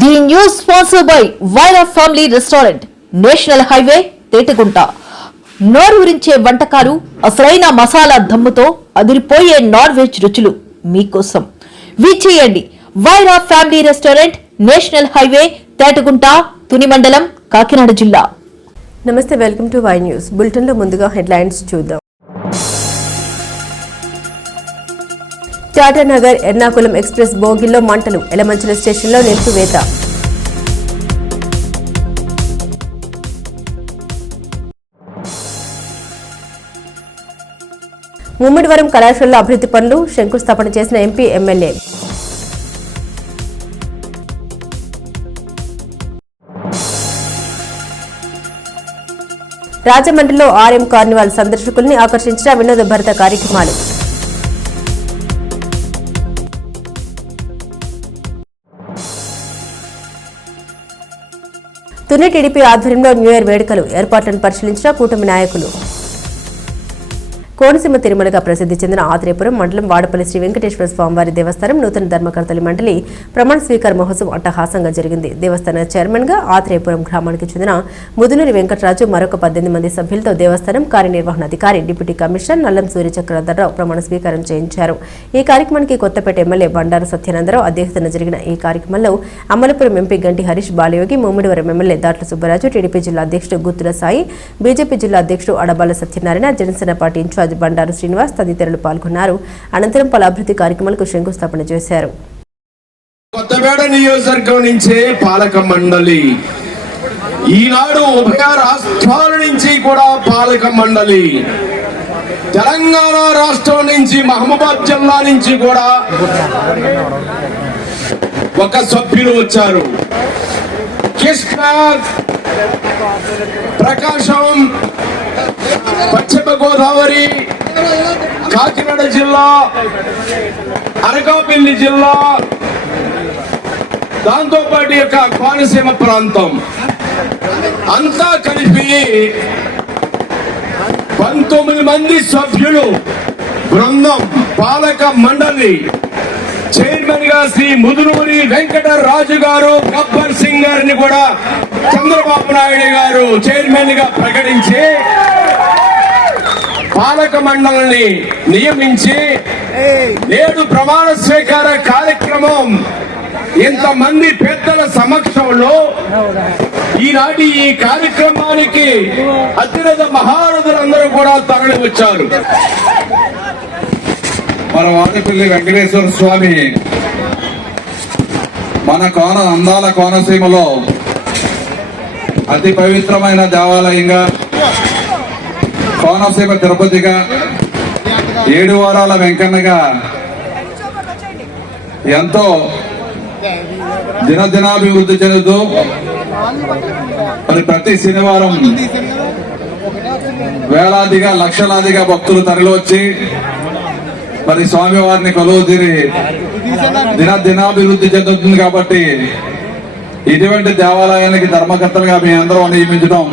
The news sponsored by Vaira Family Restaurant, national highway Tetagunta. నోరూరించే వంటకాలు, అసలైన మసాలా దమ్ముతో అదిరిపోయే నాన్ వెజ్ రుచులు మీకోసం. విచ్చేయండి Vaira family restaurant, national highway Tetagunta, Tuni మండలం, కాకినాడ జిల్లా. నమస్తే, welcome to Y news. Bulletin లో ముందుగా హెడ్లైన్స్ చూద్దాం. టాటానగర్ ఎర్నాకుళం ఎక్స్ప్రెస్ బోగిల్లో మంటలు, ఎలమంచిల స్టేషన్లో నిలిపివేత. ముమ్మిడివరం కళాశాలలో అభివృద్ధి పనులు శంకుస్థాపన చేసిన ఎంపీ, ఎమ్మెల్యే. రాజమండ్రిలో ఆర్ఎం కార్నివాల్ సందర్శకుల్ని ఆకర్షించిన వినోద భరిత కార్యక్రమాలు. తుని టీడీపీ ఆధ్వర్యంలో న్యూ ఇయర్ వేడుకలు, ఏర్పాట్లను పరిశీలించిన కూటమి నాయకులు. కోనసీమ తిరుమలగా ప్రసిద్ధి చెందిన ఆత్రేయపురం మండలం వాడపల్లి శ్రీ వెంకటేశ్వర స్వామివారి దేవస్థానం నూతన ధర్మకర్తల మండలి ప్రమాణ స్వీకార మహోత్సవం అట్టహాసంగా జరిగింది. దేవస్థాన చైర్మన్ గా ఆత్రేయపురం గ్రామానికి చెందిన ముదునూరి వెంకటరాజు, మరొక 18 మంది సభ్యులతో దేవస్థానం కార్యనిర్వహణాధికారి డిప్యూటీ కమిషనర్ నల్లం సూర్యచక్రధర్రావు ప్రమాణ స్వీకారం చేయించారు. ఈ కార్యక్రమానికి కొత్తపేట ఎమ్మెల్యే బండారు సత్యానందరావు అధ్యక్షతన జరిగిన ఈ కార్యక్రమంలో అమలపురం ఎంపీ గంటి హరీష్ బాలయోగి, ముమ్మిడివరం ఎమ్మెల్యే దాట్ల సుబ్బరాజు, టీడీపీ జిల్లా అధ్యక్షుడు గుత్తుల సాయి, బీజేపీ జిల్లా అధ్యక్షుడు అడబాల సత్యనారాయణ, జనసేన పార్టీ ఇన్ఛార్జ్ బండారు శ్రీనివాస్ తదితరులు పాల్గొన్నారు. అనంతరం పలు అభివృద్ధి కార్యక్రమాలకు శంకుస్థాపన చేశారు. కొత్తపేట నియోజకవర్గం నుంచే పాలక మండలి, ఈనాడు ఉభయ రాష్ట్రాల నుంచి కూడా పాలక మండలి, తెలంగాణ రాష్ట్రం నుంచి మహబూబాద్ జిల్లా నుంచి కూడా ఒక సభ్యులు వచ్చారు. కృష్ణా, ప్రకాశం, పశ్చిమ గోదావరి, కాకినాడ జిల్లా, అనకాపల్లి జిల్లా, దాంతోపాటు యొక్క కోనసీమ ప్రాంతం అంతా కలిపి 19 మంది సభ్యులు బృందం పాలక మండలి చైర్మన్ గా శ్రీ ముదునూరి వెంకటరాజు గారు, గబ్బర్ సింగ్ గారిని కూడా చంద్రబాబు నాయుడు గారు చైర్మన్ గా ప్రకటించి పాలక మండలిని నియమించి నేడు ప్రమాణ స్వీకార కార్యక్రమం ఇంతమంది పెద్దల సమక్షంలో ఈనాటి ఈ కార్యక్రమానికి అత్యున్నత మహారథులందరూ కూడా తరలి వచ్చారు. మన వాడపల్లి వెంకటేశ్వర స్వామి మన అందాల కోనసీమలో అతి పవిత్రమైన దేవాలయంగా, కోనసీమ తిరుపతిగా, 7 వారాల వెంకన్నగా ఎంతో దినదినాభివృద్ధి చెందుతూ మరి ప్రతి శనివారం వేలాదిగా, లక్షలాదిగా భక్తులు తరలివచ్చి మరి స్వామివారిని కొలువు తీరి దినాభివృద్ధి చెందుతుంది. కాబట్టి ఇటువంటి దేవాలయానికి ధర్మకర్తలుగా మీ అందరూ నియమించడం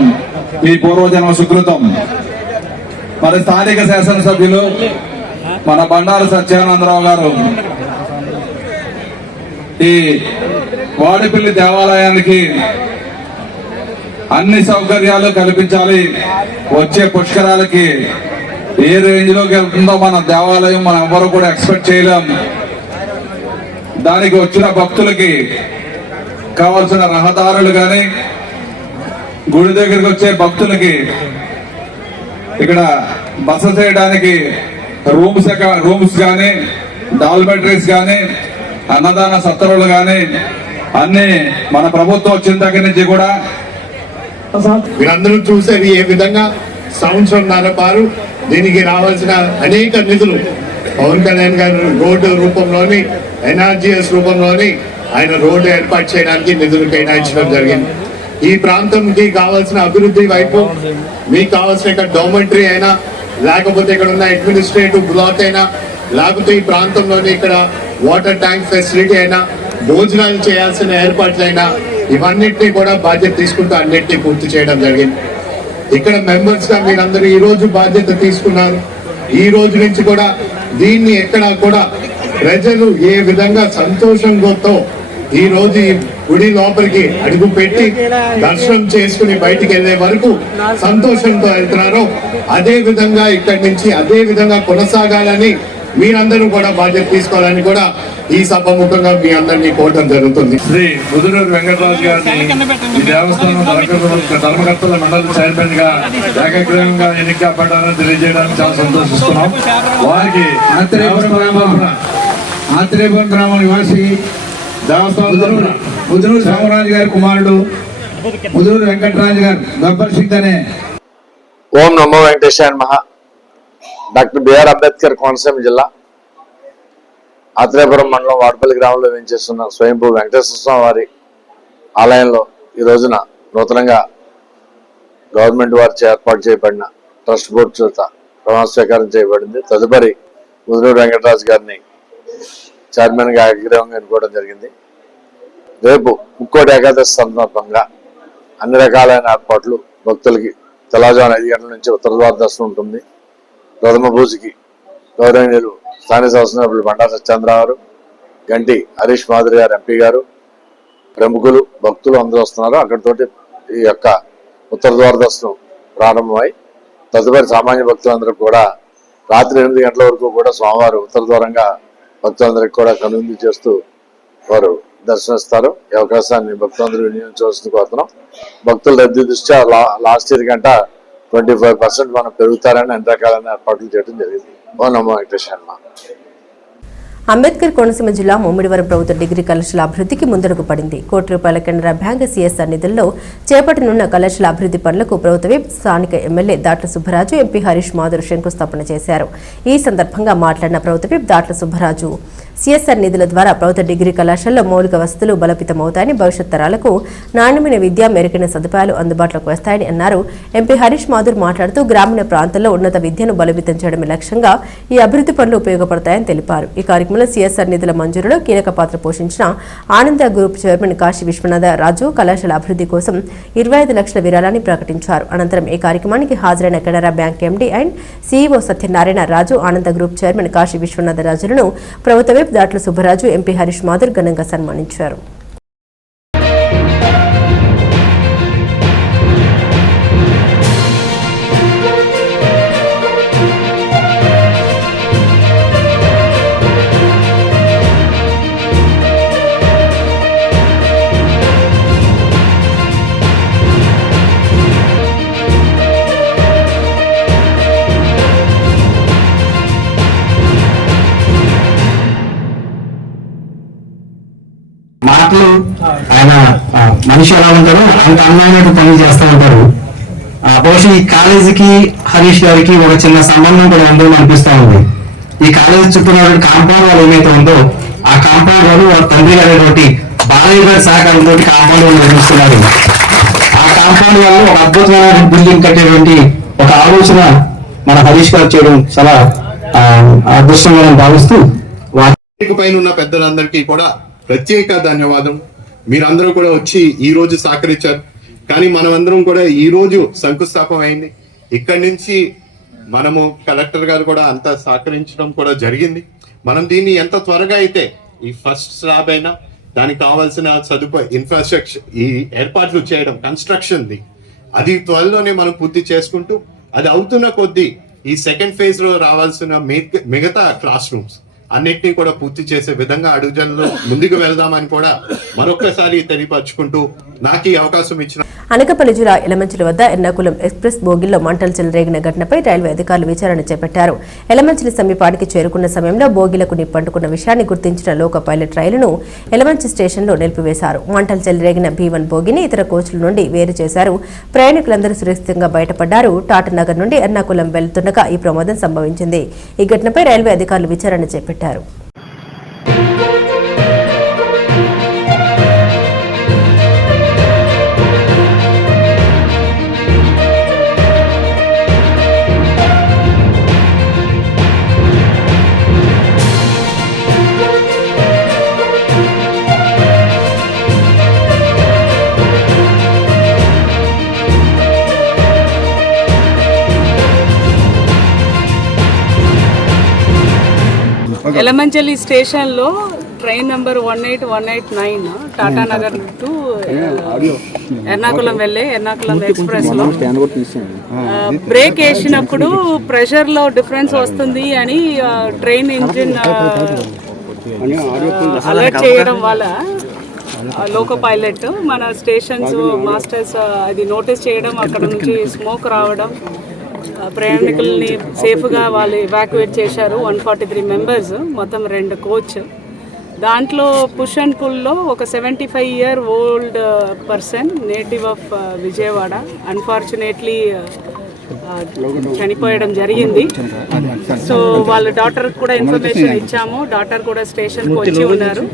మీ పూర్వజన్మ సుకృతం. మరి స్థానిక శాసనసభ్యులు మన బండారు సత్యానందరావు గారు ఈ వాడిపల్లి దేవాలయానికి అన్ని సౌకర్యాలు కల్పించాలి. వచ్చే పుష్కరాలకి ఏ రేంజ్ లోకి వెళ్తుందో మన దేవాలయం మనం ఎవరు కూడా ఎక్స్పెక్ట్ చేయలేం. దానికి వచ్చిన భక్తులకి కావాల్సిన రహదారులు కానీ, గుడి దగ్గరికి వచ్చే భక్తులకి ఇక్కడ బస చేయడానికి రూమ్స్ కానీ, డాల్మెటరీస్ కానీ, అన్నదాన సత్రాలు కానీ అన్ని మన ప్రభుత్వం వచ్చిన దగ్గర నుంచి కూడా మీరందరూ చూసేది ఏ విధంగా సంవత్సరంన్నర పారు దీనికి రావాల్సిన అనేక నిధులు పవన్ కళ్యాణ్ గారు రోడ్డు రూపంలోని, ఎన్ఆర్జీఎస్ రూపంలోని ఆయన రోడ్డు ఏర్పాటు చేయడానికి నిధులు కేటాయించడం జరిగింది. ఈ ప్రాంతంకి కావాల్సిన అభివృద్ధి వైపు మీకు కావాల్సిన ఇక్కడ డార్మెంటరీ అయినా, లేకపోతే ఇక్కడ ఉన్న అడ్మినిస్ట్రేటివ్ బ్లాక్ అయినా, లేకపోతే ఈ ప్రాంతంలోని ఇక్కడ వాటర్ ట్యాంక్ ఫెసిలిటీ అయినా, భోజనాలు చేయాల్సిన ఏర్పాట్లైనా, ఇవన్నిటినీ కూడా బాధ్యత తీసుకుంటూ అన్నిటినీ పూర్తి చేయడం జరిగింది. ఇక్కడ మెంబర్స్ గా మీరందరూ ఈ రోజు బాధ్యత తీసుకున్నారు. ఈ రోజు నుంచి కూడా దీన్ని ఎక్కడా కూడా ప్రజలు ఏ విధంగా సంతోషంతో ఈ రోజు గుడి లోపలికి అడుగు పెట్టి దర్శనం చేసుకుని బయటికి వెళ్లే వరకు సంతోషంతో వెళ్తున్నారో అదే విధంగా ఇక్కడి నుంచి అదే విధంగా కొనసాగాలని మీరందరూ కూడా బాధ్యత తీసుకోవాలని కూడా ఈ సభముఖంగా మీ అందరినీ కోరడం జరుగుతుంది. శ్రీ ముదునూరు వెంకటరాజు గారిని ఈ దేవస్థానం ధర్మకర్తల మండలి చైర్మన్ గా ఏకగ్రీవంగా ఎన్నికబడ్డారని తెలియజేయడానికి చాలా సంతోషిస్తున్నాం. వారికి ఆత్రేయపురం గ్రామ నివాసి దేవస్థానం ముదునూరు రామరాజు గారి కుమారుడు ముదునూరు వెంకటరాజు గారు గబ్బర్ సింగ్ అనే ఓం నమో వెంకటేశాయ నమః. డాక్టర్ బిఆర్ అంబేద్కర్ కోనసీమ జిల్లా ఆత్రేయపురం మండలం వాడపల్లి గ్రామంలో వేంచేస్తున్న స్వయంభూ వెంకటేశ్వర స్వామి వారి ఆలయంలో ఈ రోజున నూతనంగా గవర్నమెంట్ వారిచే ఏర్పాటు చేయబడిన ట్రస్ట్ బోర్డు చేత ప్రమాణ స్వీకారం చేయబడింది. తదుపరి ముదునూరు వెంకటరాజు గారిని చైర్మన్ గా ఏకగ్రీవంగా ఎన్నుకోవడం జరిగింది. రేపు ముక్కోటి ఏకాదశి సందర్భంగా అన్ని రకాలైన ఏర్పాట్లు భక్తులకి తెల్లవారుజామున 5 గంటల నుంచి ఉత్తర ద్వార దర్శనం ఉంటుంది. ప్రథమ పూజకి గౌరవనీయులు స్థానిక శాసనసభ్యులు బండా సత్యేంద్రరావు గారు, గంటి హరీష్ మాధురి గారు ఎంపీ గారు, ప్రముఖులు భక్తులు అందరూ వస్తున్నారు. అక్కడితోటి ఈ యొక్క ఉత్తర ద్వార దర్శనం ప్రారంభమై తదుపరి సామాన్య భక్తులందరూ కూడా రాత్రి 8 గంటల వరకు కూడా స్వామివారు ఉత్తర ద్వారంగా భక్తులందరికీ కూడా కనువిందు చేస్తూ వారు దర్శనిస్తారు. ఈ అవకాశాన్ని భక్తులందరూ వినియోగించవలసింది కోరుతున్నాం. భక్తుల రద్దీ దృష్ట్యా లాస్ట్ ఇయర్ కంటే 25% మనం పెరుగుతారని అన్ని రకాలైన ఏర్పాట్లు చేయడం జరిగింది. ఓ నమో వెంకటేశాయ నమః. అంబేద్కర్ కోనసీమ జిల్లా ముమ్మిడివరం ప్రభుత్వ డిగ్రీ కళాశాల అభివృద్ధికి ముందడుగు పడింది. ₹1 కెనరా బ్యాంక్ సిఎస్ఆర్ నిధుల్లో చేపట్టనున్న కళాశాల అభివృద్ధి పనులకు ప్రభుత్వ విప్ స్థానిక ఎమ్మెల్యే దాట్ల సుబ్బరాజు, ఎంపీ హరీష్ మాధుర్ శంకుస్థాపన చేశారు. ఈ సందర్భంగా మాట్లాడిన ప్రభుత్వ విప్ దాట్ల సుబ్బరాజు సిఎస్ఆర్ నిధుల ద్వారా ప్రభుత్వ డిగ్రీ కళాశాలలో మౌలిక వసతులు బలోపేతమవుతాయని, భవిష్యత్ తరాలకు నాణ్యమైన విద్య, మెరుగైన సదుపాయాలు అందుబాటులోకి వస్తాయని అన్నారు. ఎంపీ హరీష్ మాధుర్ మాట్లాడుతూ గ్రామీణ ప్రాంతాల్లో ఉన్నత విద్యను బలోపేతం చేయడమే లక్ష్యంగా ఈ అభివృద్ధి పనులు ఉపయోగపడతాయని తెలిపారు. ఈ కార్యక్రమంలో సిఎస్ఆర్ నిధుల మంజూరులో కీలక పాత్ర పోషించిన ఆనంద గ్రూప్ చైర్మన్ కాశీ విశ్వనాథ రాజు కళాశాల అభివృద్ధి కోసం 25 లక్షల విరాళాన్ని ప్రకటించారు. అనంతరం ఈ కార్యక్రమానికి హాజరైన Canara bank MD and CEO Satyanarayana Raju, Ananda group chairman Kashi Viswanatha రాజులను ప్రభుత్వ విప్ దాట్ల సుబ్బరాజు, ఎంపీ హరీష్ మాధుర్ ఘనంగా సన్మానించారు. మాటలు ఆయన మనిషి ఎలా ఉంటారో అంత అన్నమైనట్టు పనులు చేస్తూ ఉంటారు. బహుశా ఈ కాలేజీకి హరీష్ గారికి ఒక చిన్న సంబంధం కూడా ఉందని అనిపిస్తా ఉంది. ఈ కాలేజీ చుట్టూ కాంపౌండ్ వాళ్ళు ఏమైతే ఉందో ఆ కాంపౌండ్ వాళ్ళు వాళ్ళ తండ్రి గారి బాలయ్య గారి సహకారంతో కాంపౌండ్ వాళ్ళు నిర్మిస్తున్నారు. ఆ కాంపౌండ్ వాళ్ళు ఒక అద్భుతమైన బిల్డింగ్ కట్టేటువంటి ఒక ఆలోచన మన హరీష్ గారు చేయడం చాలా అదృష్టంగా నేను భావిస్తూ పైన ఉన్న పెద్దలందరికీ కూడా ప్రత్యేక ధన్యవాదం. మీరందరూ కూడా వచ్చి ఈ రోజు సహకరించారు. కానీ మనమందరం కూడా ఈ రోజు శంకుస్థాపన అయింది. ఇక్కడి నుంచి మనము కలెక్టర్ గారు కూడా అంత సహకరించడం కూడా జరిగింది. మనం దీన్ని ఎంత త్వరగా అయితే ఈ ఫస్ట్ స్లాబ్ అయినా దానికి కావాల్సిన సదుపాయం ఇన్ఫ్రాస్ట్రక్చర్ ఈ ఏర్పాట్లు చేయడం కన్స్ట్రక్షన్ది అది త్వరలోనే మనం పూర్తి చేసుకుంటూ అది అవుతున్న కొద్దీ ఈ సెకండ్ ఫేజ్ లో రావాల్సిన మిగతా క్లాస్ రూమ్స్ అన్నిటినీ కూడా పూర్తి చేసే విధంగా అడుగుజాడల్లో ముందుకు వెళ్దామని కూడా మరొకసారి తెలియపరచుకుంటూ నాకు ఈ అవకాశం ఇచ్చిన అనకాపల్లి జిల్లా ఎలమంచిలి వద్ద ఎర్నాకుళం ఎక్స్ప్రెస్ బోగిల్లో మంటలు చెలరేగిన ఘటనపై రైల్వే అధికారులు విచారణ చేపట్టారు. ఎలమంచిలి సమీపానికి చేరుకున్న సమయంలో బోగిలకు నిప్పంటుకున్న విషయాన్ని గుర్తించిన లోక పైలట్ రైలును ఎలమంచి స్టేషన్లో నిలిపివేశారు. మంటలు చెలరేగిన B1 బోగిని ఇతర కోచ్ల నుండి వేరు చేశారు. ప్రయాణికులందరూ సురక్షితంగా బయటపడ్డారు. టాటానగర్ నుండి ఎర్నాకుళం వెళ్తుండగా ఈ ప్రమాదం సంభవించింది. ఈ ఘటనపై రైల్వే అధికారులు విచారణ చేపట్టారు. ఎలమంచలి స్టేషన్లో train number 18189 Tata Nagar to Ernakulam వెళ్ళే ఎర్నాకుళం ఎక్స్ప్రెస్లో బ్రేక్ వేసినప్పుడు ప్రెషర్లో డిఫరెన్స్ వస్తుంది అని ట్రైన్ ఇంజిన్ అలర్ట్ చేయడం వల్ల లోకో పైలట్ మన స్టేషన్స్ మాస్టర్స్ అది నోటీస్ చేయడం, అక్కడ నుంచి స్మోక్ రావడం, ప్రయాణికుల్ని సేఫ్గా వాళ్ళు ఎవాక్యుయేట్ చేశారు. 143 మెంబర్స్, మొత్తం 2 కోచ్. దాంట్లో పుష్ అండ్ పుల్లో ఒక 75-year-old person native of Vijayawada unfortunately చనిపోయడం జరిగింది. సో వాళ్ళ డాటర్కి కూడా ఇన్ఫర్మేషన్ ఇచ్చాము. డాటర్ కూడా స్టేషన్కి వచ్చి ఉన్నారు.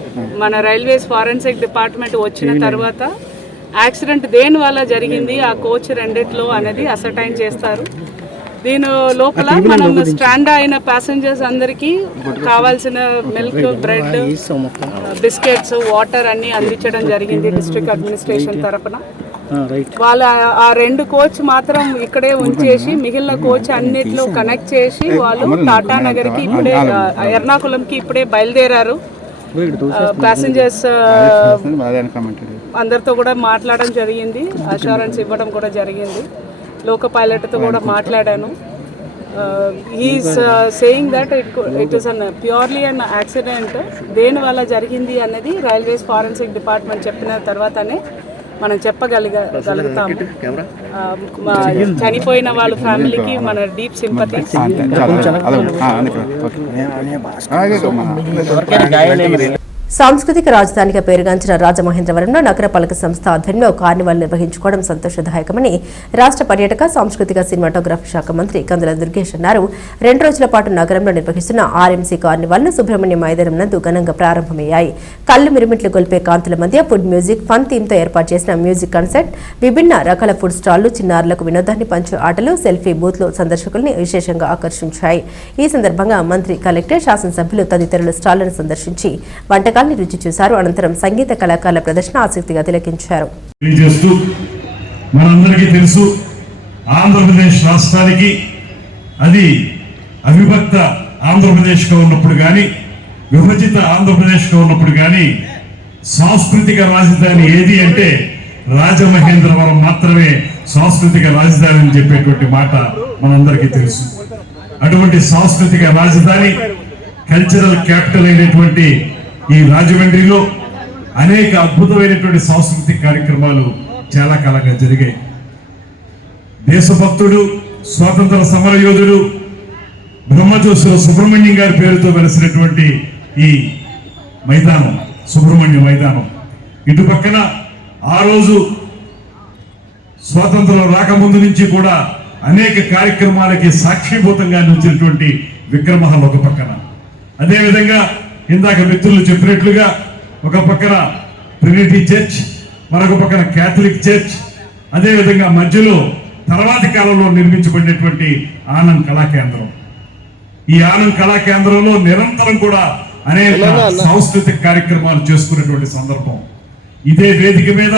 మన రైల్వేస్ ఫారెన్సిక్ డిపార్ట్మెంట్ వచ్చిన తర్వాత యాక్సిడెంట్ దేని వల్ల జరిగింది, ఆ కోచ్ రెండిట్లో అనేది అసర్టైన్ చేస్తారు. దీని లోపల మనం స్టాండ్ అయిన ప్యాసింజర్స్ అందరికీ కావాల్సిన మిల్క్, బ్రెడ్, బిస్కెట్స్, వాటర్ అన్ని అందించడం జరిగింది డిస్ట్రిక్ట్ అడ్మినిస్ట్రేషన్ తరఫున. వాళ్ళ ఆ 2 కోచ్ మాత్రం ఇక్కడే ఉంచేసి మిగిలిన కోచ్ అన్నిట్లో కనెక్ట్ చేసి వాళ్ళు టాటా నగర్కి ఇప్పుడే ఎర్నాకుళంకి ఇప్పుడే బయలుదేరారు. ప్యాసింజర్స్ అందరితో కూడా మాట్లాడడం జరిగింది, అష్యూరెన్స్ ఇవ్వడం కూడా జరిగింది. లోకో పైలట్తో కూడా మాట్లాడాను. He is saying that it is purely an accident. దేని వల్ల జరిగింది అన్నది రైల్వేస్ ఫారెన్సిక్ డిపార్ట్మెంట్ చెప్పిన తర్వాతనే మనం చెప్పగలుగుతాము. చనిపోయిన వాళ్ళ ఫ్యామిలీకి మన డీప్ సింపతి. సాంస్కృతిక రాజధానిగా పేరుగాంచిన రాజమహేంద్రవరంలో నగరపాలక సంస్థ ఆధ్వర్యంలో కార్నివాల్ నిర్వహించుకోవడం సంతోషదాయకమని రాష్ట్ర పర్యాటక సాంస్కృతిక సినిమాటోగ్రఫీ శాఖ మంత్రి కందుల దుర్గేష్ అన్నారు. 2 రోజుల పాటు నగరంలో నిర్వహిస్తున్న ఆర్ఎంసీ కార్నివాల్ సుబ్రహ్మణ్య మైదానం నందు ఘనంగా ప్రారంభమయ్యాయి. కళ్ళు మిరుమిట్లు గొల్పే కాంతుల మధ్య ఫుడ్ మ్యూజిక్, ఫన్ థీమ్ తో ఏర్పాటు చేసిన మ్యూజిక్ కన్సర్ట్, విభిన్న రకాల ఫుడ్ స్టాళ్లు, చిన్నారులకు వినోదాన్ని పంచే ఆటలు, సెల్ఫీ బూత్లు సందర్శకుల్ని విశేషంగా ఆకర్షించాయి. ఈ సందర్భంగా మంత్రి, కలెక్టర్, శాసనసభ్యులు తదితరులు స్టాళ్లను సందర్శించి వంటకాల్ని రుచి చూశారు. అనంతరం సంగీత కళాకారుల ప్రదర్శన ఆసక్తిగా తిలకించారు. మనందరికీ తెలుసు, ఆంధ్రప్రదేశ్ రాష్ట్రానికి అది అవిభక్త ఆంధ్రప్రదేశ్గా ఉన్నప్పుడు కానీ, విభజిత ఆంధ్రప్రదేశ్గా ఉన్నప్పుడు కానీ సాంస్కృతిక రాజధాని ఏది అంటే రాజమహేంద్రవరం మాత్రమే సాంస్కృతిక రాజధాని అని చెప్పేటువంటి మాట మనందరికీ తెలుసు. అటువంటి సాంస్కృతిక రాజధాని, కల్చరల్ క్యాపిటల్ అయినటువంటి ఈ రాజమండ్రిలో అనేక అద్భుతమైనటువంటి సాంస్కృతిక కార్యక్రమాలు చాలా కాలంగా జరిగాయి. దేశభక్తుడు, స్వాతంత్ర సమరయోధుడు బ్రహ్మజోసుల సుబ్రహ్మణ్యం గారి పేరుతో వెలిసినటువంటి ఈ మైదానం, సుబ్రహ్మణ్య మైదానం, ఇటు పక్కన ఆ రోజు స్వాతంత్రం రాకముందు నుంచి కూడా అనేక కార్యక్రమాలకి సాక్షిభూతంగా నిలిచినటువంటి విగ్రహాలు ఒక పక్కన, అదేవిధంగా ఇందాక మిత్రులు చెప్పినట్లుగా ఒక పక్కన ట్రినిటీ చర్చ్, మరొక పక్కన క్యాథలిక్ చర్చ్, అదేవిధంగా మధ్యలో తర్వాతి కాలంలో నిర్మించబడినటువంటి ఆనంద్ కళా కేంద్రం. ఈ ఆనంద్ కళా కేంద్రంలో నిరంతరం కూడా అనేక సాంస్కృతిక కార్యక్రమాలు చేసుకున్నటువంటి సందర్భం. ఇదే వేదిక మీద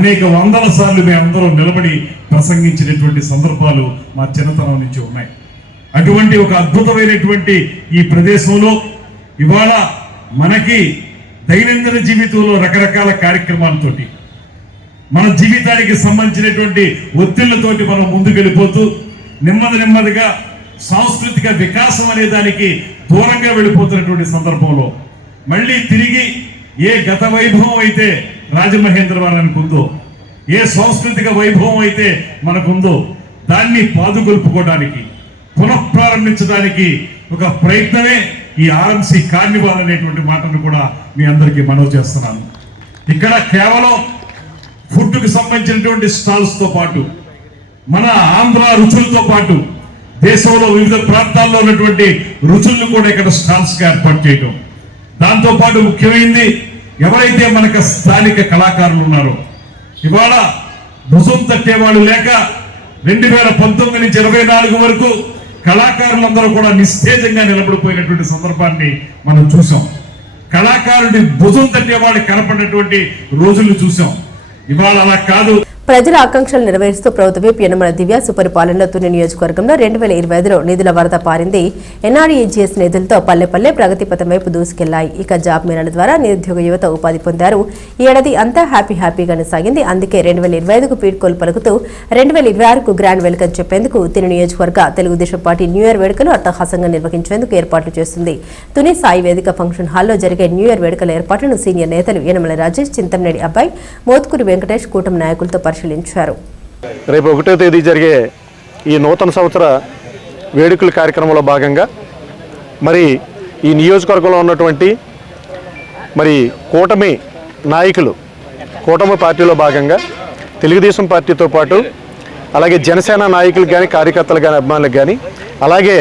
అనేక వందల సార్లు మేమందరం నిలబడి ప్రసంగించినటువంటి సందర్భాలు మా చిన్నతనం నుంచి ఉన్నాయి. అటువంటి ఒక అద్భుతమైనటువంటి ఈ ప్రదేశంలో ఇవాళ మనకి దైనందిన జీవితంలో రకరకాల కార్యక్రమాలతోటి, మన జీవితానికి సంబంధించినటువంటి ఒత్తిళ్లతోటి మనం ముందుకెళ్ళిపోతూ నెమ్మదిగా సాంస్కృతిక వికాసం అనే దానికి దూరంగా వెళ్ళిపోతున్నటువంటి సందర్భంలో మళ్ళీ తిరిగి ఏ గత వైభవం అయితే రాజమహేంద్రవరానికి ఉందో, ఏ సాంస్కృతిక వైభవం అయితే మనకుందో దాన్ని పాదుకొల్పుకోవడానికి, పునఃప్రారంభించడానికి ఒక ప్రయత్నమే ఈ ఆర్ఎంసీ కార్నివాల్ అనేటువంటి మాటను కూడా మీ అందరికీ మనవి చేస్తున్నాను. ఇక్కడ కేవలం ఫుడ్కు సంబంధించినటువంటి స్టాల్స్ తో పాటు, మన ఆంధ్ర రుచులతో పాటు దేశంలో వివిధ ప్రాంతాల్లో ఉన్నటువంటి రుచులను కూడా ఇక్కడ స్టాల్స్ గా ఏర్పాటు చేయడం, దాంతో పాటు ముఖ్యమైనది ఎవరైతే మనకు స్థానిక కళాకారులు ఉన్నారో, ఇవాళ భుజం తట్టేవాళ్ళు లేక 2019 నుంచి 24 వరకు కళాకారులందరూ కూడా నిస్తేజంగా నిలబడిపోయినటువంటి సందర్భాన్ని మనం చూసాం. కళాకారుడి భుజం తట్టేవాళ్ళు కనపడినటువంటి రోజులు చూసాం. ఇవాళ అలా కాదు. ప్రజల ఆకాంక్షలు నెరవేరుస్తూ ప్రభుత్వ యనమల దివ్య సుపరిపాలనలో తుని నియోజకవర్గంలో 2025లో నిధుల వరద పారింది. ఎన్ఆర్ఈజీఎస్ నిధులతో పల్లె ప్రగతి పథం వైపు దూసుకెళ్లాయి. ఇక జాబ్ మేళల ద్వారా నిరుద్యోగ యువత ఉపాధి పొందారు. ఈ ఏడాది అంతా హ్యాపీగానే సాగింది. అందుకే 2025కు పీడ్కోలు పలుకుతూ 2026కు గ్రాండ్ వెల్కమ్ చెప్పేందుకు తుని నియోజకవర్గ తెలుగుదేశం పార్టీ న్యూ ఇయర్ వేడుకలు అట్టహాసంగా నిర్వహించేందుకు ఏర్పాట్లు చేస్తుంది. తుని సాయి వేదిక ఫంక్షన్ హాల్లో జరిగే న్యూ ఇయర్ వేడుకల ఏర్పాట్లను సీనియర్ నేతలు యనమల రాజేష్, చింతమనేని అబ్బాయి, మోత్కూరి వెంకటేష్ కూటమి నాయకులతో పరిశీలించారు. రేపు 1వ తేదీ జరిగే ఈ నూతన సంవత్సర వేడుకల కార్యక్రమంలో భాగంగా మరి ఈ నియోజకవర్గంలో ఉన్నటువంటి మరి కూటమి నాయకులు, కూటమి పార్టీలో భాగంగా తెలుగుదేశం పార్టీతో పాటు అలాగే జనసేన నాయకులు కానీ, కార్యకర్తలు కానీ, అభిమానులకు కానీ, అలాగే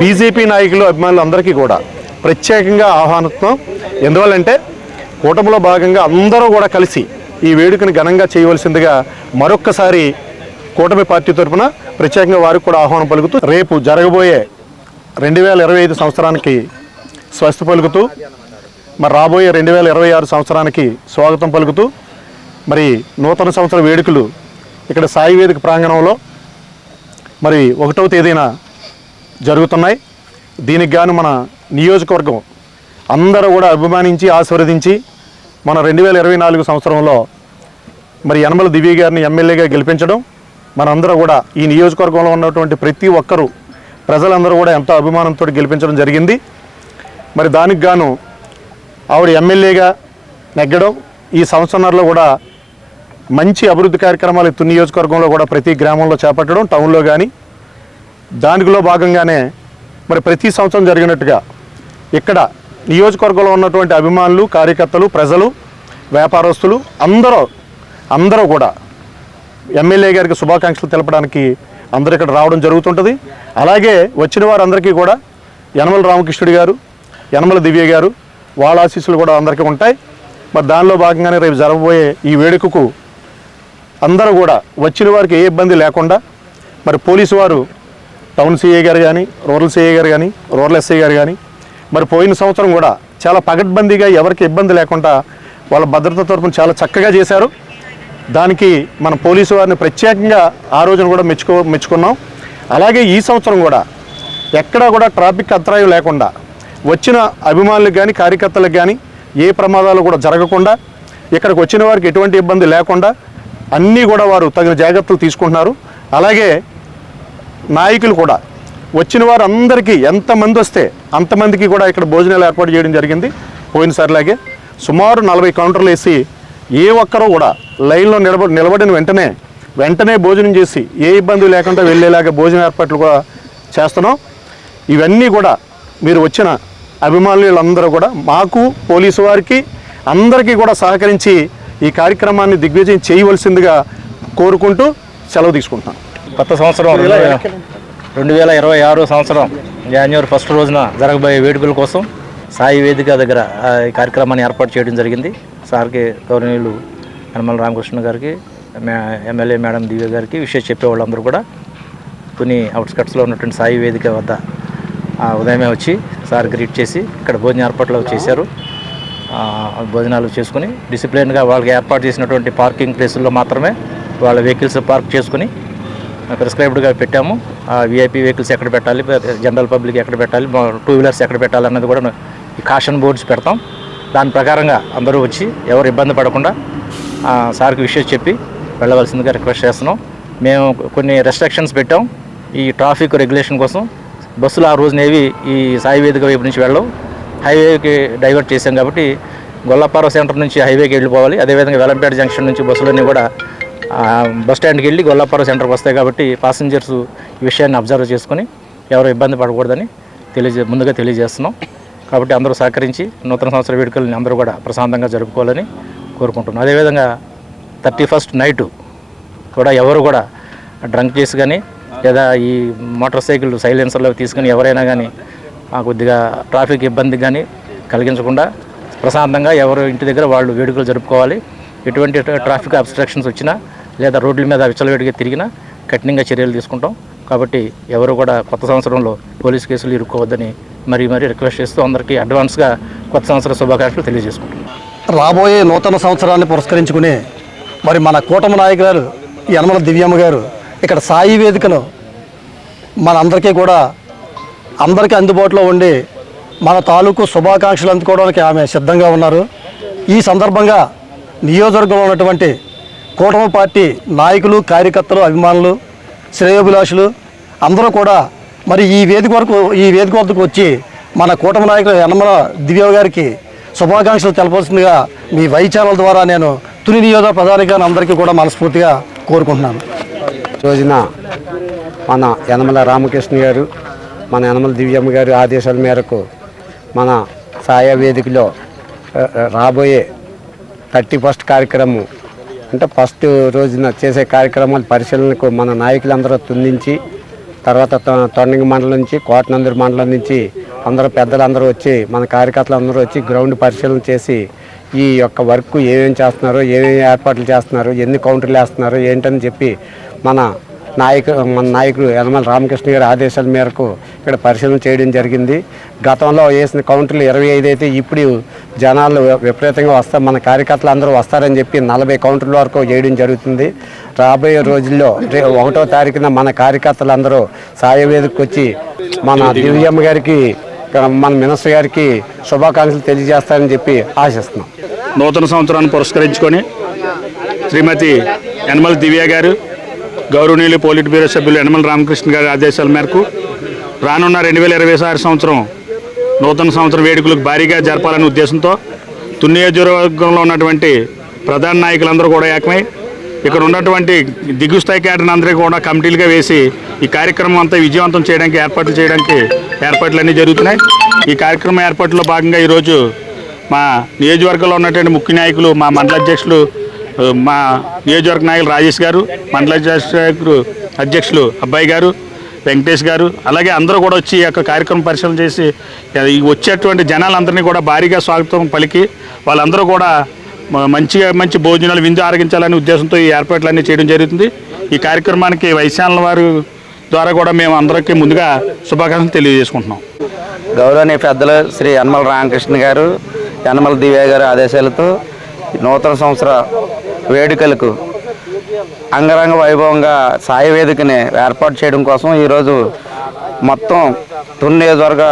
బీజేపీ నాయకులు, అభిమానులు అందరికీ కూడా ప్రత్యేకంగా ఆహ్వానిస్తున్నాం. ఎందువల్లంటే కూటమిలో భాగంగా అందరూ కూడా కలిసి ఈ వేడుకను ఘనంగా చేయవలసిందిగా మరొక్కసారి కూటమి పార్టీ తరఫున ప్రత్యేకంగా వారికి కూడా ఆహ్వానం పలుకుతూ రేపు జరగబోయే 2025 సంవత్సరానికి స్వస్తి పలుకుతూ మరి రాబోయే 2026 సంవత్సరానికి స్వాగతం పలుకుతూ మరి నూతన సంవత్సర వేడుకలు ఇక్కడ సాయి వేదిక ప్రాంగణంలో మరి 1వ తేదీన జరుగుతున్నాయి. దీనికి గాను మన నియోజకవర్గం అందరూ కూడా అభిమానించి ఆశీర్వదించి మన 2024 సంవత్సరంలో మరి యనమల దివ్య గారిని ఎమ్మెల్యేగా గెలిపించడం, మనందరూ కూడా ఈ నియోజకవర్గంలో ఉన్నటువంటి ప్రతి ఒక్కరూ ప్రజలందరూ కూడా ఎంతో అభిమానంతో గెలిపించడం జరిగింది. మరి దానికి గాను ఆవిడ ఎమ్మెల్యేగా నెగ్గడం, ఈ సంవత్సరంలో కూడా మంచి అభివృద్ధి కార్యక్రమాలు ఈ నియోజకవర్గంలో కూడా ప్రతి గ్రామంలో చేపట్టడం, టౌన్లో కానీ దానిలో భాగంగానే మరి ప్రతి సంవత్సరం జరిగినట్టుగా ఇక్కడ నియోజకవర్గంలో ఉన్నటువంటి అభిమానులు, కార్యకర్తలు, ప్రజలు, వ్యాపారస్తులు అందరూ కూడా ఎమ్మెల్యే గారికి శుభాకాంక్షలు తెలపడానికి అందరూ ఇక్కడ రావడం జరుగుతుంటుంది. అలాగే వచ్చిన వారందరికీ కూడా యనమల రామకృష్ణుడి గారు, యనమల దివ్య గారు వాళ్ళ ఆశీస్సులు కూడా అందరికీ ఉంటాయి. మరి దానిలో భాగంగానే రేపు జరగబోయే ఈ వేడుకకు అందరూ కూడా వచ్చిన వారికి ఏ ఇబ్బంది లేకుండా మరి పోలీసు వారు, టౌన్ సిఐ గారు కానీ, రూరల్ సిఐ గారు కానీ, రూరల్ ఎస్ఐ గారు కానీ మరి పోయిన సంవత్సరం కూడా చాలా పగడ్బందీగా ఎవరికి ఇబ్బంది లేకుండా వాళ్ళ భద్రత తరపున చాలా చక్కగా చేశారు. దానికి మన పోలీసు వారిని ప్రత్యేకంగా ఆ రోజున కూడా మెచ్చుకున్నాం. అలాగే ఈ సంవత్సరం కూడా ఎక్కడా కూడా ట్రాఫిక్ అంతరాయం లేకుండా వచ్చిన అభిమానులకు కానీ, కార్యకర్తలకు కానీ ఏ ప్రమాదాలు కూడా జరగకుండా ఇక్కడికి వచ్చిన వారికి ఎటువంటి ఇబ్బంది లేకుండా అన్నీ కూడా వారు తగిన జాగ్రత్తలు తీసుకుంటున్నారు. అలాగే నాయకులు కూడా వచ్చిన వారు అందరికీ ఎంతమంది వస్తే అంతమందికి కూడా ఇక్కడ భోజనాలు ఏర్పాటు చేయడం జరిగింది. పోయినసారిలాగే సుమారు 40 కౌంటర్లు వేసి ఏ ఒక్కరూ కూడా లైన్లో నిలబడిన వెంటనే భోజనం చేసి ఏ ఇబ్బంది లేకుండా వెళ్ళేలాగా భోజన ఏర్పాట్లు కూడా చేస్తున్నాం. ఇవన్నీ కూడా మీరు వచ్చిన అభిమానులందరూ కూడా మాకు, పోలీసు వారికి అందరికీ కూడా సహకరించి ఈ కార్యక్రమాన్ని దిగ్విజయం చేయవలసిందిగా కోరుకుంటూ సెలవు తీసుకుంటున్నాం. కొత్త సంవత్సరం 2026 సంవత్సరం జనవరి 1 రోజున జరగబోయే వేడుకల కోసం సాయి వేదిక దగ్గర ఈ కార్యక్రమాన్ని ఏర్పాటు చేయడం జరిగింది. సార్కి, గౌరవనీయులు యనమల రామకృష్ణ గారికి, ఎమ్మెల్యే మేడం దివ్య గారికి విషయం చెప్పేవాళ్ళందరూ కూడా తుని అవుట్స్కట్స్లో ఉన్నటువంటి సాయి వేదిక వద్ద ఉదయమే వచ్చి సార్ గ్రీట్ చేసి ఇక్కడ భోజన ఏర్పాట్లు చేశారు. భోజనాలు చేసుకుని డిసిప్లిన్గా వాళ్ళకి ఏర్పాటు చేసినటువంటి పార్కింగ్ ప్లేసుల్లో మాత్రమే వాళ్ళ వెహికల్స్ పార్క్ చేసుకుని ప్రిస్క్రైబ్డ్గా పెట్టాము. విఐపీ వెహికల్స్ ఎక్కడ పెట్టాలి, జనరల్ పబ్లిక్ ఎక్కడ పెట్టాలి, 2 వీలర్స్ ఎక్కడ పెట్టాలి అన్నది కూడా ఈ కాషన్ బోర్డ్స్ పెడతాం. దాని ప్రకారంగా అందరూ వచ్చి ఎవరు ఇబ్బంది పడకుండా సార్కి విషయం చెప్పి వెళ్ళవలసిందిగా రిక్వెస్ట్ చేస్తున్నాం. మేము కొన్ని రెస్ట్రిక్షన్స్ పెట్టాం ఈ ట్రాఫిక్ రెగ్యులేషన్ కోసం. బస్సులు ఆ రోజునేవి ఈ సాయి వేదిక వైపు నుంచి వెళ్ళవు, హైవేకి డైవర్ట్ చేశాం కాబట్టి గొల్లపార సెంటర్ నుంచి హైవేకి వెళ్ళిపోవాలి. అదేవిధంగా వెలంపేట జంక్షన్ నుంచి బస్సులన్నీ కూడా బస్ స్టాండ్కి వెళ్ళి గొల్లపార సెంటర్కి వస్తాయి కాబట్టి పాసెంజర్స్ ఈ విషయాన్ని అబ్జర్వ్ చేసుకొని ఎవరు ఇబ్బంది పడకూడదని ముందుగా తెలియజేస్తున్నాం. కాబట్టి అందరూ సహకరించి నూతన సంవత్సర వేడుకలను అందరూ కూడా ప్రశాంతంగా జరుపుకోవాలని కోరుకుంటున్నాం. అదేవిధంగా 31st నైటు కూడా ఎవరు కూడా డ్రంక్ చేసి కానీ లేదా ఈ మోటార్ సైకిల్ సైలెన్సర్లో తీసుకుని ఎవరైనా కానీ కొద్దిగా ట్రాఫిక్ ఇబ్బంది కానీ కలిగించకుండా ప్రశాంతంగా ఎవరు ఇంటి దగ్గర వాళ్ళు వేడుకలు జరుపుకోవాలి. ఎటువంటి ట్రాఫిక్ అబ్స్ట్రక్షన్స్ వచ్చినా లేదా రోడ్ల మీద విచ్చలవిడిగా తిరిగినా కఠినంగా చర్యలు తీసుకుంటాం. కాబట్టి ఎవరు కూడా కొత్త సంవత్సరంలో పోలీస్ కేసులు ఇరుక్కోవద్దని మరీ రిక్వెస్ట్ చేస్తూ అందరికీ అడ్వాన్స్గా కొత్త సంవత్సర శుభాకాంక్షలు తెలియజేసుకుంటాం. రాబోయే నూతన సంవత్సరాన్ని పురస్కరించుకుని మరి మన కూటమి నాయకురాలు యనమల దివ్యమ్మ గారు ఇక్కడ సాయి వేదికను మనందరికీ కూడా అందరికీ అందుబాటులో ఉండి మన తాలూకు శుభాకాంక్షలు అందుకోవడానికి ఆమె సిద్ధంగా ఉన్నారు. ఈ సందర్భంగా నియోజకవర్గంలో ఉన్నటువంటి కూటమి పార్టీ నాయకులు, కార్యకర్తలు, అభిమానులు, శ్రేయోభిలాషులు అందరూ కూడా మరి ఈ వేదిక వద్దకు వచ్చి మన కూటమి నాయకులు యనమల దివ్య గారికి శుభాకాంక్షలు తెలపాల్సిందిగా మీ వై ఛానల్ ద్వారా నేను తుని నియోజక ప్రధానిగా అందరికీ కూడా మనస్ఫూర్తిగా కోరుకుంటున్నాను. రోజున మన యనమల రామకృష్ణ గారు, మన యనమల దివ్యమ్మ గారి ఆదేశాల మేరకు మన సాయ వేదికలో రాబోయే 31st కార్యక్రమం అంటే ఫస్ట్ రోజున చేసే కార్యక్రమాల పరిశీలనకు మన నాయకులందరూ తుందించి తర్వాత తొండంగి మండలం నుంచి, కోటనందూరు మండలం నుంచి అందరూ పెద్దలందరూ వచ్చి మన కార్యకర్తలు అందరూ వచ్చి గ్రౌండ్ పరిశీలన చేసి ఈ యొక్క వర్క్ ఏమేమి చేస్తున్నారో, ఏమేమి ఏర్పాట్లు చేస్తున్నారు, ఎన్ని కౌంటర్లు వేస్తున్నారు ఏంటని చెప్పి మన నాయకుడు యనమల రామకృష్ణ గారి ఆదేశాల మేరకు ఇక్కడ పరిశీలన చేయడం జరిగింది. గతంలో వేసిన కౌంటర్లు 25 అయితే ఇప్పుడు జనాలు విపరీతంగా వస్తారు, మన కార్యకర్తలు అందరూ వస్తారని చెప్పి 40 కౌంటర్ల వరకు చేయడం జరుగుతుంది. రాబోయే రోజుల్లో 1వ తారీఖున మన కార్యకర్తలందరూ సాయ వేదికకు వచ్చి మన దివ్యమ్మ గారికి, మన మినిస్టర్ గారికి శుభాకాంక్షలు తెలియజేస్తారని చెప్పి ఆశిస్తున్నాం. నూతన సంవత్సరాన్ని పురస్కరించుకొని శ్రీమతి యనమల దివ్య గారు, గౌరవనీయులు పోలిట్ బ్యూరో సభ్యులు యనమల రామకృష్ణ గారి ఆదేశాల మేరకు రానున్న 2026 సంవత్సరం నూతన సంవత్సరం వేడుకలకు భారీగా జరపాలనే ఉద్దేశంతో తుని నియోజకవర్గంలో ఉన్నటువంటి ప్రధాన నాయకులందరూ కూడా ఏకమై ఇక్కడ ఉన్నటువంటి దిగువ స్థాయి క్యాడర్ని అందరికీ కూడా కమిటీలుగా వేసి ఈ కార్యక్రమం అంతా విజయవంతం చేయడానికి ఏర్పాట్లన్నీ జరుగుతున్నాయి. ఈ కార్యక్రమం ఏర్పాట్లో భాగంగా ఈరోజు మా నియోజకవర్గంలో ఉన్నటువంటి ముఖ్య నాయకులు, మా మండల అధ్యక్షులు, మా నియోజకవర్గ నాయకులు రాజేష్ గారు, మండల అధ్యక్షులు అబ్బాయి గారు, వెంకటేష్ గారు, అలాగే అందరూ కూడా వచ్చి ఈ యొక్క కార్యక్రమం పరిశీలన చేసి వచ్చేటువంటి జనాలందరినీ కూడా భారీగా స్వాగతం పలికి వాళ్ళందరూ కూడా మంచి భోజనాలు విందు ఆరగించాలనే ఉద్దేశంతో ఈ ఏర్పాట్లన్నీ చేయడం జరుగుతుంది. ఈ కార్యక్రమానికి వైశాల వారి ద్వారా కూడా మేము అందరికీ ముందుగా శుభాకాంక్షలు తెలియజేసుకుంటున్నాం. గౌరవనీయ పెద్దలు శ్రీ యనమల రామకృష్ణ గారు, యనమల దివ్య గారి ఆదేశాలతో నూతన సంవత్సర వేడుకలకు అంగరంగ వైభవంగా సాయి వేదికని ఏర్పాటు చేయడం కోసం ఈరోజు మొత్తం తుని నియోజకవర్గ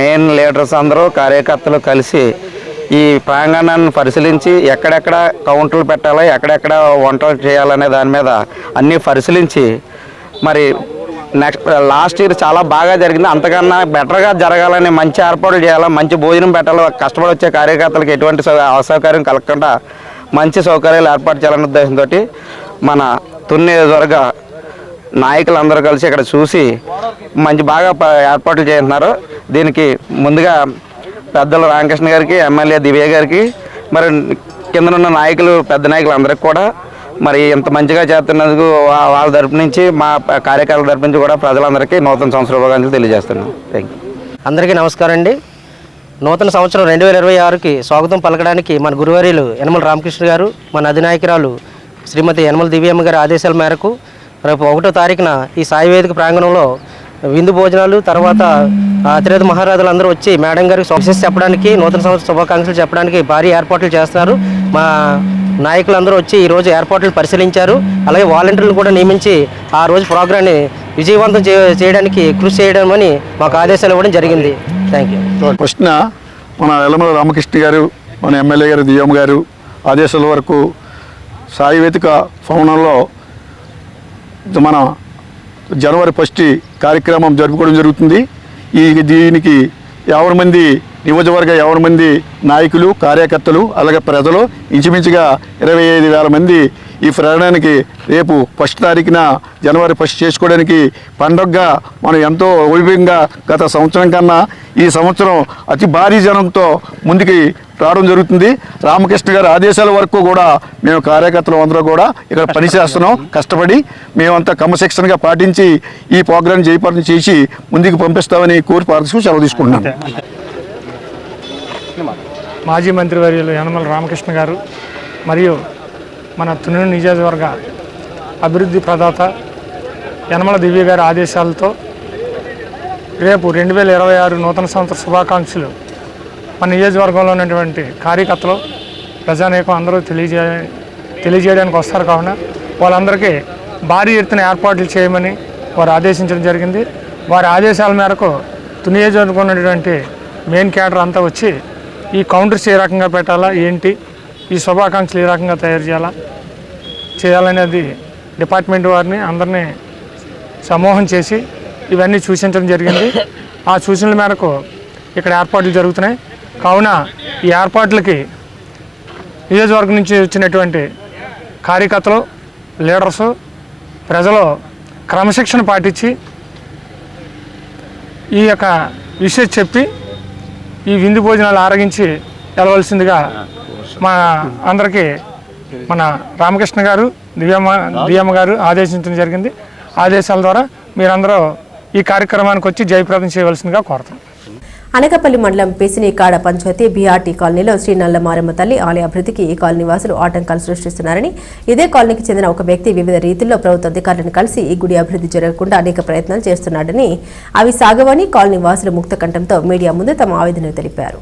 మెయిన్ లీడర్స్ అందరూ, కార్యకర్తలు కలిసి ఈ ప్రాంగణాన్ని పరిశీలించి ఎక్కడెక్కడ కౌంటర్లు పెట్టాలో, ఎక్కడెక్కడ వంటలు చేయాలనే దాని మీద అన్నీ పరిశీలించి మరి లాస్ట్ ఇయర్ చాలా బాగా జరిగింది, అంతకన్నా బెటర్గా జరగాలని, మంచి ఏర్పాట్లు చేయాలి, మంచి భోజనం పెట్టాలి, కష్టపడి వచ్చే కార్యకర్తలకు ఎటువంటి అసౌకర్యం కలగకుండా మంచి సౌకర్యాలు ఏర్పాటు చేయాలనే ఉద్దేశంతో మన తుని నియోజకవర్గ నాయకులందరూ కలిసి ఇక్కడ చూసి బాగా ఏర్పాట్లు చేస్తున్నారు. దీనికి ముందుగా పెద్దలు రామకృష్ణ గారికి, ఎమ్మెల్యే దివ్య గారికి, మరి కిందనున్న నాయకులు, పెద్ద నాయకులు అందరికి కూడా మరి ఇంత మంచిగా చేస్తున్నందుకు వాళ్ళ తరపు నుంచి, మా కార్యకర్తల తరపు నుంచి కూడా ప్రజలందరికీ నూతన సంవత్సర శుభాకాంక్షలు తెలియజేస్తున్నాం. Thank you. అందరికీ నమస్కారం అండి. నూతన సంవత్సరం 2026కి స్వాగతం పలకడానికి మన గురువారీలు యనమల రామకృష్ణ గారు, మన అధినాయకురాలు శ్రీమతి యనమల దివ్యమ్మ గారి ఆదేశాల మేరకు రేపు 1వ తారీఖున ఈ సాయి వేదిక ప్రాంగణంలో విందు భోజనాలు, తర్వాత అతిరథ మహారాజులు అందరూ వచ్చి మేడం గారికి సక్సెస్ చెప్పడానికి, నూతన సంవత్సర శుభాకాంక్షలు చెప్పడానికి భారీ ఏర్పాట్లు చేస్తున్నారు. మా నాయకులందరూ వచ్చి ఈరోజు ఏర్పాట్లు పరిశీలించారు. అలాగే వాలంటీర్లు కూడా నియమించి ఆ రోజు ప్రోగ్రాన్ని విజయవంతం చేయడానికి కృషి చేయడం మాకు ఆదేశాలు ఇవ్వడం జరిగింది. Thank you. ఫస్ట్ మన యనమల రామకృష్ణ గారు, మన ఎమ్మెల్యే గారు దివ్యమ్మ గారు ఆదేశాల వరకు సాయి వేదిక భవనంలో మన జనవరి 1 కార్యక్రమం జరుపుకోవడం జరుగుతుంది. దీనికి 50 మంది నియోజకవర్గ 50 మంది నాయకులు, కార్యకర్తలు, అలాగే ప్రజలు ఇంచుమించుగా 25,000 మంది ఈ ప్రయాణానికి రేపు 1 తారీఖున జనవరి 1 చేసుకోవడానికి పండుగగా మనం ఎంతో వైభవంగా గత సంవత్సరం కన్నా ఈ సంవత్సరం అతి భారీ జనంతో ముందుకి రావడం జరుగుతుంది. రామకృష్ణ గారి ఆదేశాల వరకు కూడా మేము కార్యకర్తలు అందరూ కూడా ఇక్కడ పనిచేస్తున్నాం. కష్టపడి మేమంతా క్రమశిక్షణగా పాటించి ఈ ప్రోగ్రాం జయప్రదం చేసి ముందుకు పంపిస్తామని కోరి ప్రార్థిస్తూ సెలవు తీసుకుంటున్నాను. మాజీ మంత్రివర్యులు యనమల రామకృష్ణ గారు మరియు మన తుని నియోజకవర్గ అభివృద్ధి ప్రదాత యనమల దివ్య గారి ఆదేశాలతో రేపు 2026 నూతన సంవత్సర శుభాకాంక్షలు మన నియోజకవర్గంలో ఉన్నటువంటి కార్యకర్తలు, ప్రజానీకం అందరూ తెలియజేయడానికి వస్తారు. కావున వాళ్ళందరికీ భారీ ఎత్తున ఏర్పాట్లు చేయమని వారు ఆదేశించడం జరిగింది. వారి ఆదేశాల మేరకు నియోజకవర్గంలో ఉన్నటువంటి మెయిన్ క్యాడర్ అంతా వచ్చి ఈ కౌంటర్స్ ఏ రకంగా పెట్టాలా, ఏంటి, ఈ శుభాకాంక్షలు ఏ రకంగా తయారు చేయాలనేది డిపార్ట్మెంట్ వారిని అందరినీ సమూహం చేసి ఇవన్నీ సూచించడం జరిగింది. ఆ సూచనల మేరకు ఇక్కడ ఏర్పాట్లు జరుగుతున్నాయి. కావున ఈ ఏర్పాట్లకి నియోజకవర్గం నుంచి వచ్చినటువంటి కార్యకర్తలు, లీడర్సు, ప్రజలు క్రమశిక్షణ పాటించి ఈ యొక్క విషయం చెప్పి ఈ విందు భోజనాలు ఆరగించి వెళ్ళవలసిందిగా మా అందరికీ మన రామకృష్ణ గారు, దివ్యమ్మ గారు ఆదేశించడం జరిగింది. ఆదేశాల ద్వారా మీరందరూ ఈ కార్యక్రమానికి వచ్చి జయప్రదం చేయవలసిందిగా కోరుతున్నాం. అనకాపల్లి మండలం పెసినికాడ పంచాయతీ బీఆర్టీ కాలనీలో శ్రీ నల్ల మారమ్మ తల్లి ఆలయ అభివృద్ధికి ఈ కాలనీ వాసులు ఆటంకాలు సృష్టిస్తున్నారని, ఇదే కాలనీకి చెందిన ఒక వ్యక్తి వివిధ రీతిల్లో ప్రభుత్వ అధికారులను కలిసి ఈ గుడి అభివృద్ధి జరగకుండా అనేక ప్రయత్నాలు చేస్తున్నాడని, అవి సాగవని కాలనీ వాసులు ముక్త కంఠంతో మీడియా ముందు తమ ఆవేదన తెలిపారు.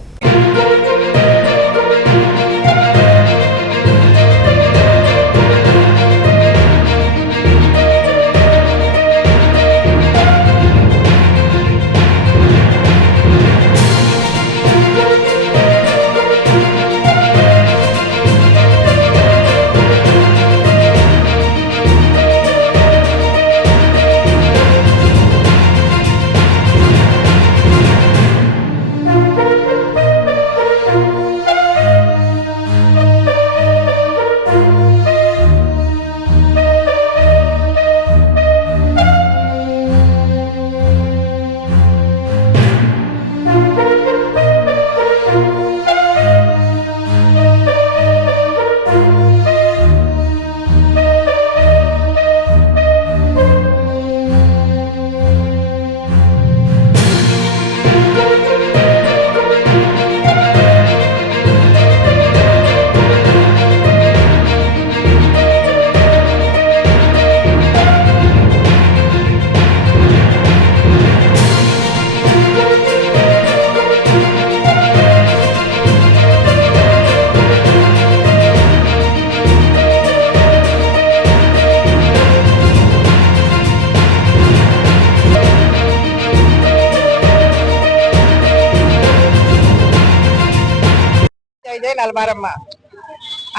నలమారమ్మ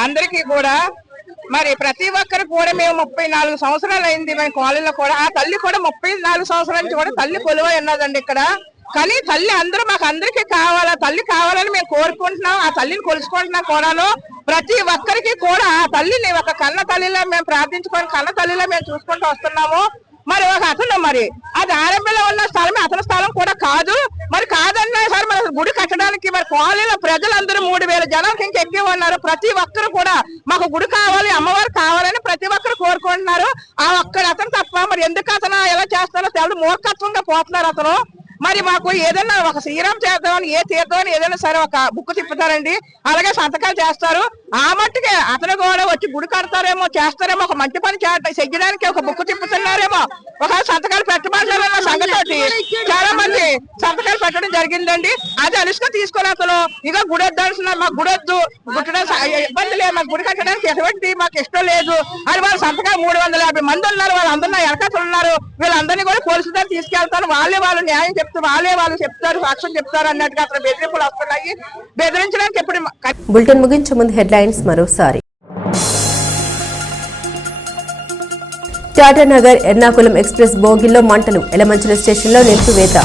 అందరికీ కూడా మరి ప్రతి ఒక్కరు కూడా మేము 34 సంవత్సరాలు అయింది మేము కాలేజీలో కూడా. ఆ తల్లి కూడా 34 సంవత్సరాల నుంచి కూడా తల్లి కొలువై ఉన్నదండి ఇక్కడ. కానీ తల్లి అందరూ మాకు అందరికీ కావాలా, తల్లి కావాలని మేము కోరుకుంటున్నాం. ఆ తల్లిని కొలుసుకుంటున్నాం కూడాను. ప్రతి ఒక్కరికి కూడా ఆ తల్లిని ఒక కన్న తల్లిలో మేము ప్రార్థించుకొని కన్న తల్లిలో మేము చూసుకుంటూ వస్తున్నాము. మరి ఒక అతను మరి అది ఆరంభంలో ఉన్న స్థలమే అతని స్థలం కూడా కాదు. మరి కాదన్నా సార్ మన గుడి కట్టడానికి మరి కాలనీలో ప్రజలందరూ 3000 జనానికి ఇంకా ఎక్కువ ఉన్నారు. ప్రతి ఒక్కరు కూడా మాకు గుడి కావాలి, అమ్మవారు కావాలని ప్రతి ఒక్కరు కోరుకుంటున్నారు. ఆ ఒక్కడు అతను తప్ప మరి ఎందుకు అతను ఎలా చేస్తారో తెలు మూర్ఖత్వంగా పోతున్నారు అతను. మరి మాకు ఏదైనా ఒక శ్రీరామ్ చేద్దామని ఏ తీర్థమని ఏదైనా సరే ఒక బుక్ తిప్పుతారండి, అలాగే సంతకాలు చేస్తారు. ఆ మట్టుకే అతను కూడా వచ్చి గుడి కడతారేమో చేస్తారేమో, ఒక మంచి పని చెయ్యడానికి ఒక బుక్ తిప్పుతున్నారేమో, ఒక సంతకాలు పెట్టమన్న సంగతి చాలా మంది సంతకాలు పెట్టడం జరిగిందండి. అది అలుసుకొని తీసుకొని అతను ఇక గుడి వద్దాల్సిన మాకు గుడి వద్దు, గుట్టడం ఇబ్బంది లేదు, మాకు గుడి కట్టడానికి ఎటువంటి మాకు ఇష్టం లేదు అని వాళ్ళ సంతకాలు 350 మంది ఉన్నారు. వాళ్ళందరూ నా ఎరకతలు ఉన్నారు. వీళ్ళందరినీ కూడా పోలీసు దగ్గర తీసుకెళ్తాను, వాళ్ళు న్యాయం చెప్తారు, వాళ్ళు చెప్తారు, సాక్ష్యం చెప్తారు అన్నట్టుగా అతను బెదిరింపులు వస్తున్నాయి. బెదిరించడానికి ఎప్పుడు. బులెటిన్ ముగించే ముందు హెడ్లైన్స్ మరోసారి. టాటానగర్ ఎర్నాకుళం ఎక్స్ప్రెస్ బోగిల్లో మంటలు, ఎలమంచిల స్టేషన్లో నిలిపివేత.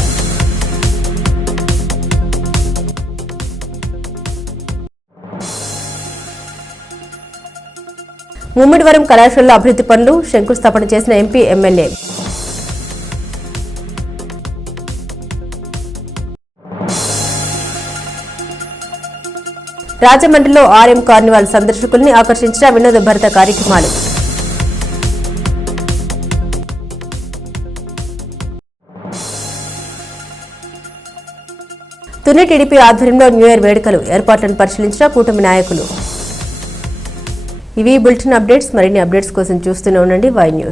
ముమ్మిడివరం కళాశాలలో అభివృద్ధి పనులు శంకుస్థాపన చేసిన ఎంపీ, ఎమ్మెల్యే. రాజమండ్రిలో ఆర్ఎం కార్నివాల్ సందర్శకుల్ని ఆకర్షించిన వినోద భరిత కార్యక్రమాలు. తుని టీడీపీ ఆధ్వర్యంలో న్యూ ఇయర్ వేడుకలు, ఏర్పాట్లను పరిశీలించిన కూటమి నాయకులు. ఇవి బులెటిన్ అప్డేట్స్. మరిన్ని అప్డేట్స్ కోసం చూస్తూనే ఉండండి వై న్యూస్.